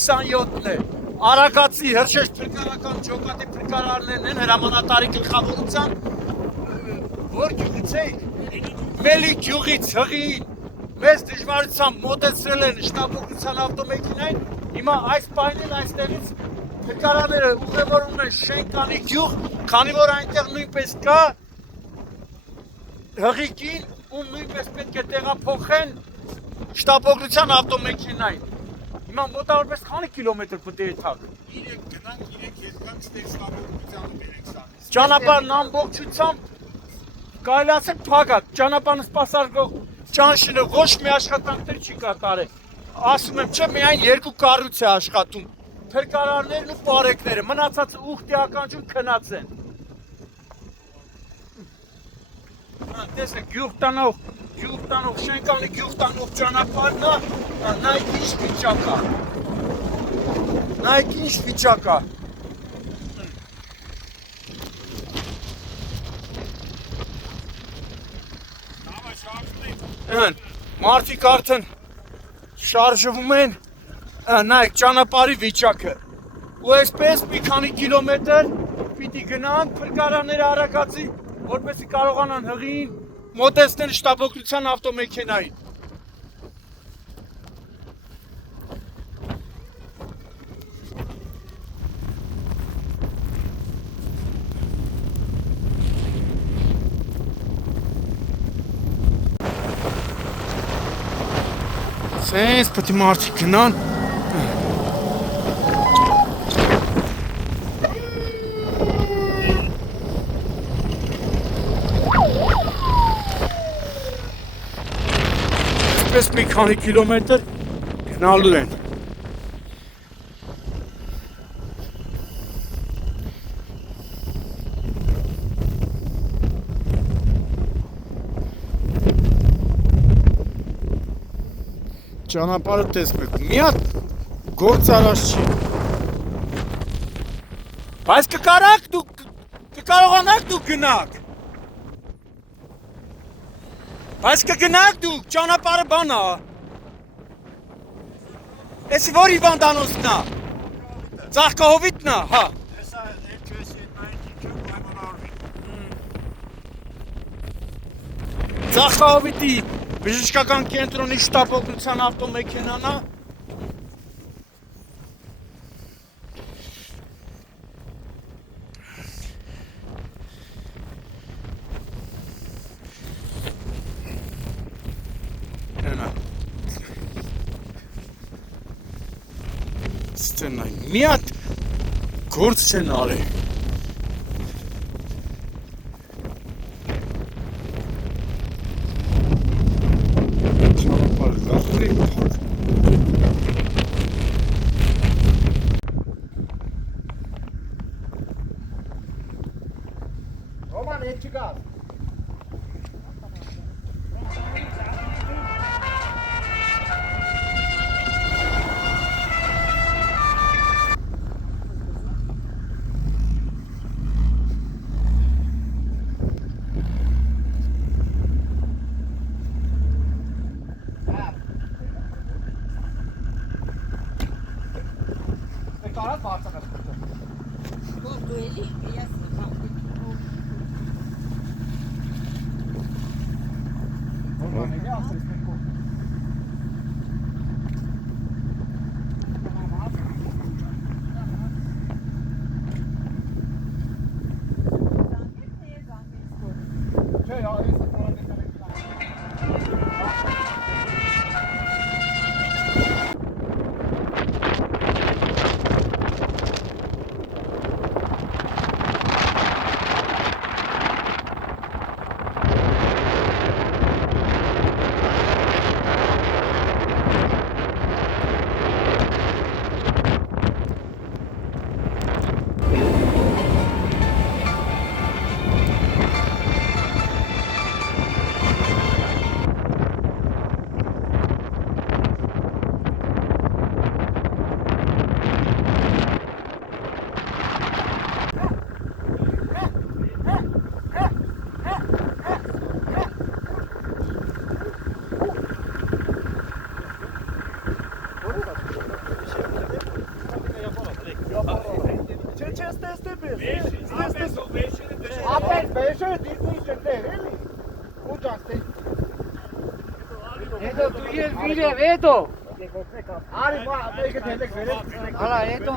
27-ն է։ Արագացի հրշեջ փրկարական ջոկատի փրկարարներն են հրամանատարի գլխավորության, որ գյուղից էի, Մելիք գյուղից հղին, մեզ դժվարությամբ մոտեցրել են շտապօգնության ավտոմեքենային, հիմա այս պահին այստեղից փրկարարները ուղևորում են Շենկանի գյուղ, քանի որ այնտեղ նույնպես կա հղիկին, ում նույնպես պետք է տեղափոխեն շտապօգնության ավտոմեքենային։ Հիմա մոտավորապես քանի կիլոմետր պետք է եթաք։ 3 գնանք, 3 հետ գանք, ստեղ շտապօգնությանը բերենք սանից։ Ճանապարհն ամբողջությամբ կարելի ասել փակած, ճանապարհը սպասարկող ճանշինը ոչ մի աշխատանքներ չի կատարել։ Ասում եմ, չէ, միայն 2 կառույց է աշխատում։ Փրկարարներն ու պարեկները, մնացածը ուխտի ականջում քնած են։ Տեսեք, գյուղ տանող, Շենկանի գյուղ տանող ճանապարհն է, նայեք ինչ վիճակ է։ Նայեք ինչ վիճակ է։ Մարդիկ արդեն շարժվում են, նայեք ճանապարհի վիճակը։ Ու այսպես մի քանի կիլոմետր պիտի գնան փրկարարները արագացի, որպեսզի կարողանան հղին մոտեցնել շտապօգնության ավտոմեքենային։ Սենց պետք է մարդիկ գնան։ Այսպես մի քանի կիլոմետր գնալու են։ Ճանապարհը տեսնեք, մի հատ գործ արած չի։ Բայց կկարողանաք դուք գնաք։ Բայց կգնաք դուք, ճանապարհը բան է։ Էսի որ հիվանդանոցն է։ Ծաղկահովիտն է, հա։ Հեսա երկես ետնային դիքը պայմանարվի։ Ծաղկահովիտի բժշկական կենտրոնի շտապօգնության ավտոմեքենան է։ Ստենայ, մի հատ գործ չեն արել։ Ճանապարհը լավ է, փակ։ Ռոման հետ չկա։ Կարած բարձրացած։ Դու էլի ես Ռոման էլի ասես մեկով։ Չէ, այս պարակետները Աշերը դիրքույս է տեր, էլի։ Ուջ աստե։ Հետո դու ես վիրև հետո։ Արի մա, մեկը դելեք վերել։ Հալա հետո